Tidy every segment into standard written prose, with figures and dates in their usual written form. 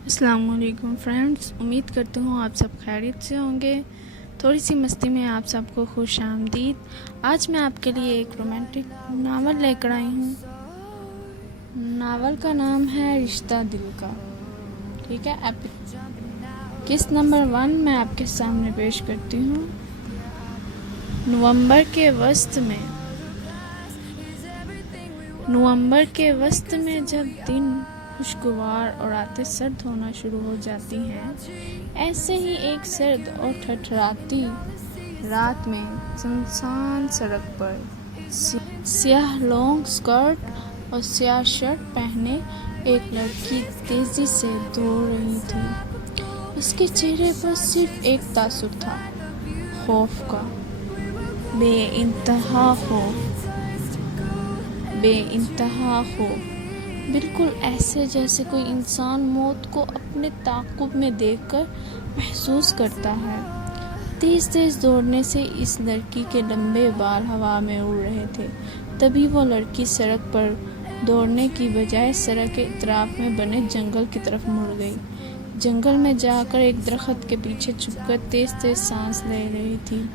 अस्सलाम वालेकुम फ्रेंड्स, उम्मीद करती हूँ आप सब खैरियत से होंगे। थोड़ी सी मस्ती में आप सबको खुश आमदीद। आज मैं आपके लिए एक रोमांटिक नावल लेकर आई हूँ। नावल का नाम है रिश्ता दिल का। ठीक है, किस नंबर 1 मैं आपके सामने पेश करती हूँ। नवंबर के वस्त में जब दिन खुशगवार और रातें सर्द होना शुरू हो जाती हैं, ऐसे ही एक सर्द और ठठराती रात में सुनसान सड़क पर स्याह लॉन्ग स्कर्ट और स्याह शर्ट पहने एक लड़की तेजी से दौड़ रही थी। उसके चेहरे पर सिर्फ एक तासुर था, खौफ का, बेइंतहा खौफ, बिल्कुल ऐसे जैसे कोई इंसान मौत को अपने ताक़ुब में देखकर महसूस करता है। तेज तेज दौड़ने से इस लड़की के लंबे बाल हवा में उड़ रहे थे। तभी वो लड़की सड़क पर दौड़ने की बजाय सड़क के इतराफ में बने जंगल की तरफ मुड़ गई। जंगल में जाकर एक दरख्त के पीछे छुपकर तेज तेज सांस ले रही थी।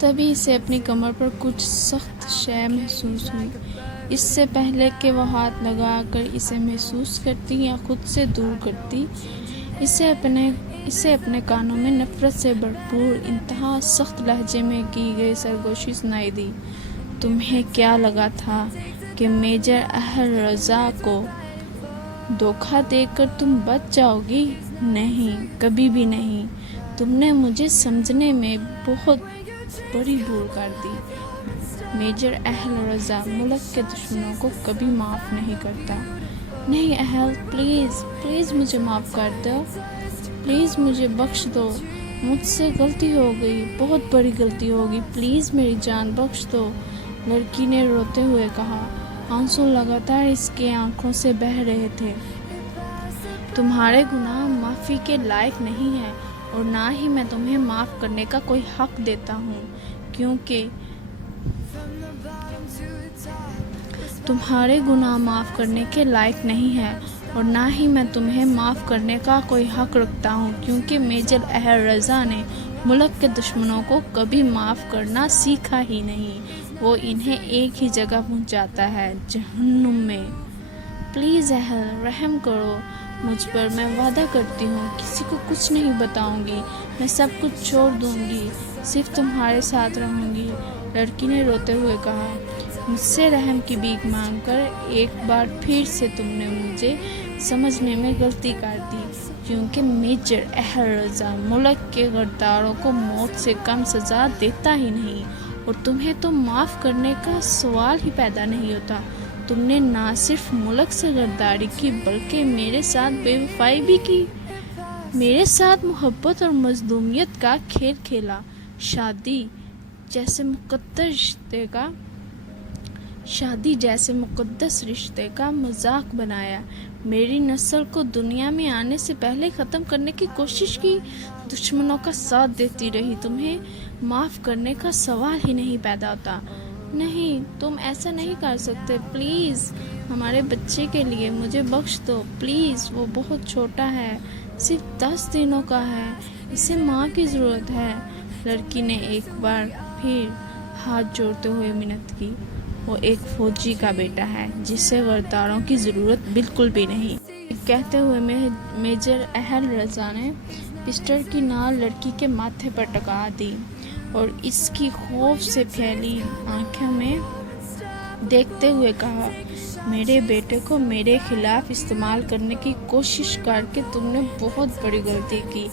तभी इसे अपनी कमर पर कुछ सख्त शय महसूस हुई। इससे पहले कि वो हाथ लगाकर इसे महसूस करती या खुद से दूर करती, इसे अपने कानों में नफरत से भरपूर इंतहा सख्त लहजे में की गई सरगोशी सुनाई दी। तुम्हें क्या लगा था कि मेजर अहल रज़ा को धोखा देकर तुम बच जाओगी? नहीं, कभी भी नहीं। तुमने मुझे समझने में बहुत बड़ी भूल कर दी। मेजर अहल रज़ा मुल्क के दुश्मनों को कभी माफ़ नहीं करता। नहीं अहल, प्लीज़ मुझे माफ़ कर दो। प्लीज़ मुझे बख्श दो। मुझसे गलती हो गई, बहुत बड़ी गलती होगी। प्लीज़ मेरी जान बख्श दो, लड़की ने रोते हुए कहा। आंसू लगातार इसकी आंखों से बह रहे थे। तुम्हारे गुनाह माफ़ी के लायक नहीं है और ना ही मैं तुम्हें माफ़ करने का कोई हक देता हूँ, क्योंकि तुम्हारे गुनाह माफ़ करने के लायक नहीं है और ना ही मैं तुम्हें माफ़ करने का कोई हक रखता हूँ, क्योंकि मेजर अहल रज़ा ने मुल्क के दुश्मनों को कभी माफ़ करना सीखा ही नहीं। वो इन्हें एक ही जगह पहुँचाता है, जहन्नुम में। प्लीज़ अहल, रहम करो मुझ पर। मैं वादा करती हूँ किसी को कुछ नहीं बताऊँगी। मैं सब कुछ छोड़ दूँगी, सिर्फ तुम्हारे साथ रहूँगी, लड़की ने रोते हुए कहा। मुझसे रहम की भीख मांगकर एक बार फिर से तुमने मुझे समझने में गलती कर दी, क्योंकि मेजर अहल रज़ा मुल्क के गद्दारों को मौत से कम सज़ा देता ही नहीं और तुम्हें तो माफ़ करने का सवाल ही पैदा नहीं होता। तुमने ना सिर्फ मुल्क से गद्दारी की बल्कि मेरे साथ बेवफाई भी की, मेरे साथ मोहब्बत और मज़लूमियत का खेल खेला, शादी जैसे मुक़द्दस रिश्ते का मजाक बनाया, मेरी नस्ल को दुनिया में आने से पहले ख़त्म करने की कोशिश की, दुश्मनों का साथ देती रही। तुम्हें माफ़ करने का सवाल ही नहीं पैदा होता। नहीं, तुम ऐसा नहीं कर सकते। प्लीज़ हमारे बच्चे के लिए मुझे बख्श दो। प्लीज़, वो बहुत छोटा है, सिर्फ 10 दिनों का है, इसे माँ की ज़रूरत है। लड़की ने एक बार फिर हाथ जोड़ते हुए मिन्नत की। वो एक फौजी का बेटा है जिसे गद्दारों की ज़रूरत बिल्कुल भी नहीं। कहते हुए मेजर अहल रज़ा ने पिस्टल की नाल लड़की के माथे पर टका दी और इसकी खौफ से फैली आंखों में देखते हुए कहा, मेरे बेटे को मेरे खिलाफ इस्तेमाल करने की कोशिश करके तुमने बहुत बड़ी गलती की।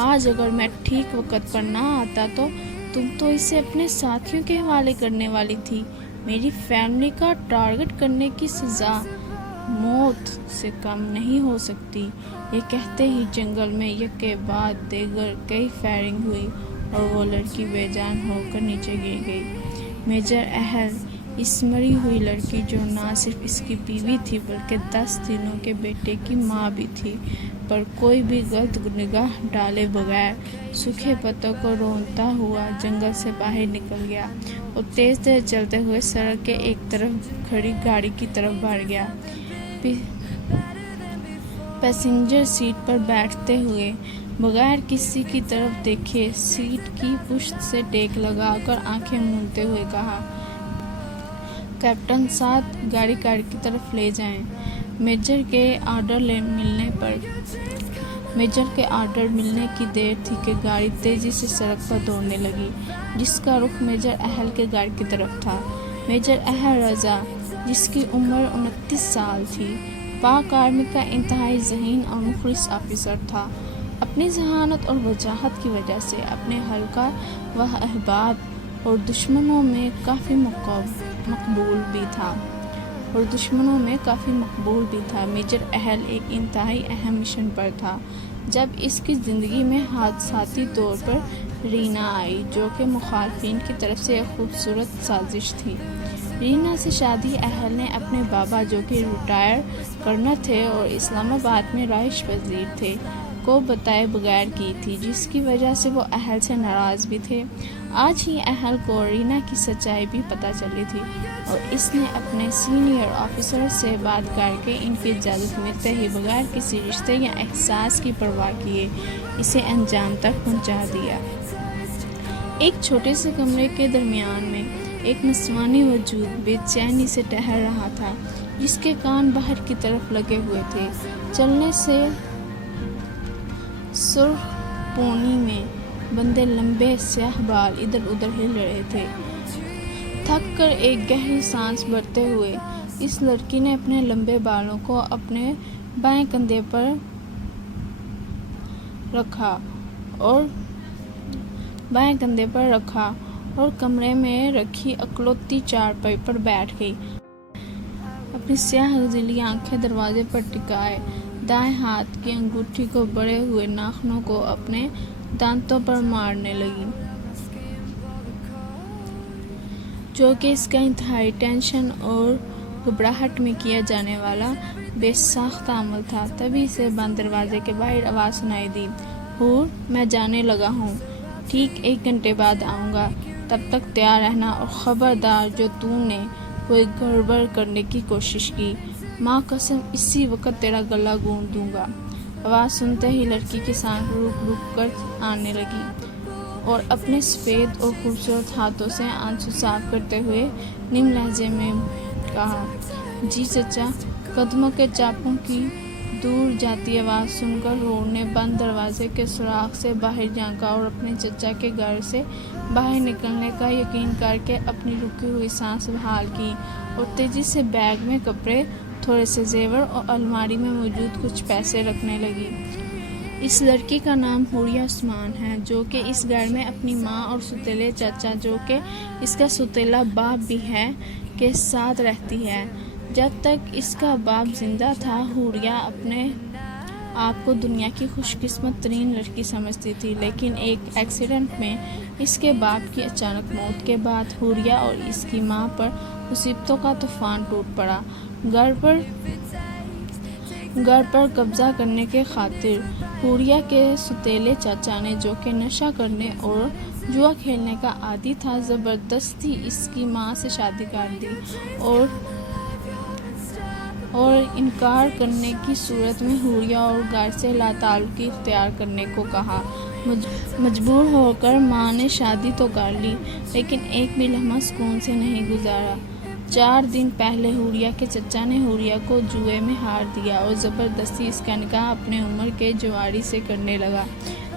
आज अगर मैं ठीक वक्त पर ना आता तो तुम तो इसे अपने साथियों के हवाले करने वाली थी। मेरी फैमिली का टारगेट करने की सज़ा मौत से कम नहीं हो सकती। ये कहते ही जंगल में एक के बाद देगर कई फायरिंग हुई और वो लड़की बेजान होकर नीचे गिर गई। मेजर अहल इस मरी हुई लड़की, जो ना सिर्फ इसकी बीवी थी बल्कि 10 दिनों के बेटे की माँ भी थी, पर कोई भी गलत निगाह डाले बगैर सूखे पत्तों को रोंदता हुआ जंगल से बाहर निकल गया और तेज तेज चलते हुए सड़क के एक तरफ खड़ी गाड़ी की तरफ बढ़ गया। पैसेंजर सीट पर बैठते हुए बगैर किसी की तरफ देखे सीट की पुश्त से टेक लगाकर आंखें मूंदते हुए कहा, कैप्टन साथ गाड़ी कार की तरफ ले जाएं। मेजर के आर्डर मिलने की देर थी कि गाड़ी तेजी से सड़क पर दौड़ने लगी, जिसका रुख मेजर अहल के गाड़ी की तरफ था। मेजर अहल रजा, जिसकी उम्र 29 साल थी, पाक आर्मी का इंतहाई ज़हीन और मुखलिस ऑफिसर था। अपनी ज़हानत और वजाहत की वजह से अपने हल्का व अहबाब और दुश्मनों में काफ़ी मकबूल भी था। मेजर अहल एक इंतहाई अहम मिशन पर था जब इसकी ज़िंदगी में हादसाती तौर पर रीना आई, जो कि मुखालफिन की तरफ से एक खूबसूरत साजिश थी। रीना से शादी अहल ने अपने बाबा, जो कि रिटायर कर्नल थे और इस्लामाबाद में राइश वज़ीर थे, को बताए बगैर की थी, जिसकी वजह से वो अहल से नाराज़ भी थे। आज ही अहल को रीना की सच्चाई भी पता चली थी और इसने अपने सीनियर ऑफिसर से बात करके इनकी इजाज़त मिलते ही बगैर किसी रिश्ते या एहसास की परवाह किए इसे अंजाम तक पहुंचा दिया। एक छोटे से कमरे के दरमियान में एक नस्वानी वजूद बेचैनी से टहल रहा था, जिसके कान बाहर की तरफ लगे हुए थे। चलने से सुर्ख पोनी में बंदे लंबे स्याह बाल इधर उधर हिल रहे थे। थक कर एक गहरी सांस भरते हुए इस लड़की ने अपने लंबे बालों को अपने बाएं कंधे पर रखा और कमरे में रखी अकलौती चारपाई पर बैठ गई। अपनी स्याह गजीली आंखें दरवाजे पर टिकाए दाएं हाथ की अंगूठी को बड़े हुए नाखूनों को अपने दांतों पर मारने लगी, जो कि इसका इंतहाई टेंशन और घबराहट में किया जाने वाला बेसाख्ता अमल था। तभी से बंद दरवाजे के बाहर आवाज़ सुनाई दी, हूर, मैं जाने लगा हूँ, ठीक 1 घंटे बाद आऊँगा, तब तक तैयार रहना और ख़बरदार जो तूने कोई गड़बड़ करने की कोशिश की, माँ कसम इसी वक्त तेरा गला घोंट दूँगा। आवाज़ सुनते ही लड़की की सांस रुक रुक कर आने लगी और अपने सफ़ेद और खूबसूरत हाथों से आंसू साफ करते हुए निम्न लहजे में कहा, जी चचा। कदमों के चापों की दूर जाती आवाज़ सुनकर हूर ने बंद दरवाजे के सुराख से बाहर झांका और अपने चचा के घर से बाहर निकलने का यकीन करके अपनी रुकी हुई सांस बहाल की और तेज़ी से बैग में कपड़े, थोड़े से जेवर और अलमारी में मौजूद कुछ पैसे रखने लगी। इस लड़की का नाम हुरिया उस्मान है, जो कि इस घर में अपनी माँ और सुतेले चाचा, जो कि इसका सुतेला बाप भी है, के साथ रहती है। जब तक इसका बाप जिंदा था, हुरिया अपने आप को दुनिया की खुशकिस्मत तरीन लड़की समझती थी, लेकिन एक एक्सीडेंट में इसके बाप की अचानक मौत के बाद हुरिया और इसकी माँ पर मुसीबतों का तूफान टूट पड़ा। घर पर कब्जा करने के खातिर हुरिया के सुतेले चाचा ने, जो कि नशा करने और जुआ खेलने का आदी था, ज़बरदस्ती इसकी माँ से शादी कर दी और इनकार करने की सूरत में हुरिया और घर से लाताल्लुकी इख्तियार करने को कहा। मजबूर होकर माँ ने शादी तो कर ली, लेकिन एक भी लम्हा सुकून से नहीं गुजारा। 4 दिन पहले हुरिया के चचा ने हुरिया को जुए में हार दिया और ज़बरदस्ती इसका निकाह अपने उम्र के जवारी से करने लगा,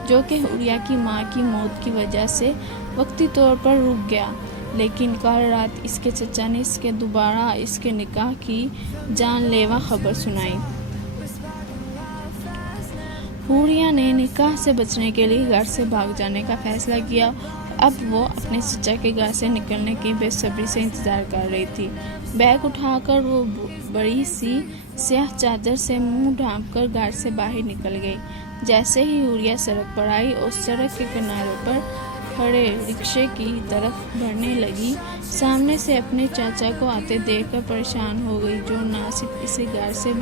जो कि हुरिया की माँ की मौत की वजह से वक्ती तौर पर रुक गया। लेकिन कल रात इसके चचा ने इसके दोबारा इसके निकाह की जानलेवा खबर सुनाई। हुरिया ने निकाह से बचने के लिए घर से भाग जाने का फैसला किया। अब वो अपने चचा के घर से निकलने की बेसब्री से इंतज़ार कर रही थी। बैग उठाकर वो बड़ी सी स्याह चादर से मुंह ढांपकर घर से बाहर निकल गई। जैसे ही हुरिया सड़क पर आई और सड़क के किनारे पर खड़े रिक्शे की तरफ बढ़ने लगी, सामने से अपने चाचा को आते देखकर परेशान हो गई, जो ना सिर्फ इसे घर से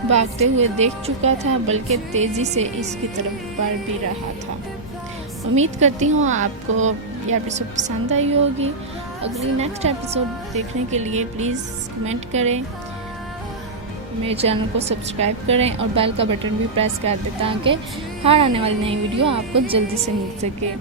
भागते हुए देख चुका था, बल्कि तेज़ी से इसकी तरफ बढ़ भी रहा था। उम्मीद करती हूँ आपको यह एपिसोड पसंद आई होगी। अगली नेक्स्ट एपिसोड देखने के लिए प्लीज़ कमेंट करें, میرے چینل کو سبسکرائب کریں اور بیل کا بٹن بھی پریس کر دیں تاکہ ہر آنے والی نئی ویڈیو آپ کو جلدی سے مل سکے.